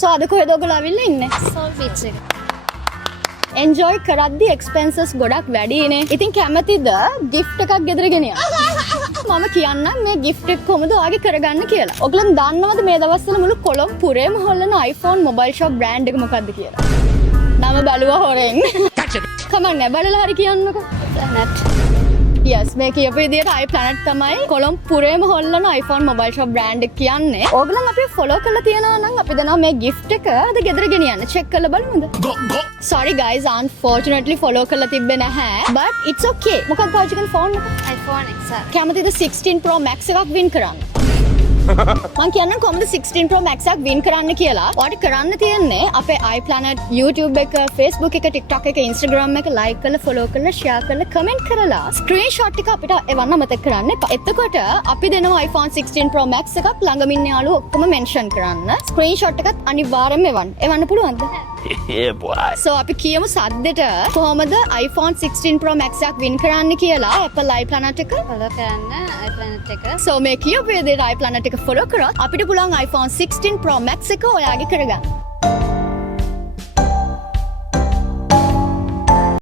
So අද කොහෙද ඔයගොල්ලෝ අවිල්ලා ඉන්නේ? සෝල් බීච් එක. enjoy කරද්දි expenses ගොඩක් වැඩිනේ. ඉතින් කැමතිද gift එකක් ගෙදර ගෙනියන්න? මම කියන්නම් මේ gift එක කොහොමද ඔයාගේ කරගන්න කියලා. ඔයගොල්ලෝ දන්නවද මේ දවස්වල මුළු Colombo පුරේම හොල්ලන iPhone mobile shop brand එක මොකක්ද කියලා? නම බලුවා හොරෙන්. කමන්නේ බලලා හරි කියන්නකෝ. Planet. yes මේ කියපු විදිහට iPlanet තමයි Colombo පුරේම හොල්ලන iPhone mobile shop brand එක කියන්නේ. ඕගොල්ලෝ අපි follow කරලා තියනවා නම් අපි දෙනවා මේ gift එක අද ගෙදර ගෙනියන්න. check කරලා බලමුද? sorry guys unfortunately follow කරලා තිබ්බේ නැහැ. but it's okay. මොකක්ද පාවිච්චි කරන phone එක? iPhone XR. කැමතිද 16 Pro Max එකක් win කරන්න? මං කියන්නම් කොහොමද 16 Pro Max එකක් win කරන්න කියලා. ඔයාලට කරන්න තියෙන්නේ අපේ iPlanet YouTube එක, Facebook එක, TikTok එක, Instagram එක like කරලා, follow කරලා, share කරලා, comment කරලා screenshot එක අපිට එවන්න අමතක කරන්න එපා. එතකොට අපි දෙනවා iPhone 16 Pro Max එකක් ළඟම ඉන්න යාළුවෝ ඔක්කොම mention කරන්න. screenshot එකත් අනිවාර්යෙන්ම එවන්න. එවන්න පුළුවන්ද? Yeah, boy. So අපි කියමු සද්දෙට කොහොමද iPhone 16 Pro Max එකක් win කරන්න කියලා Apple iPlanet එක follow කරන්න iPlanet එක. So මේ කියපු විදිහට iPlanet එක follow කරොත් අපිට පුළුවන් iPhone 16 Pro Max එක ඔයාගේ කරගන්න.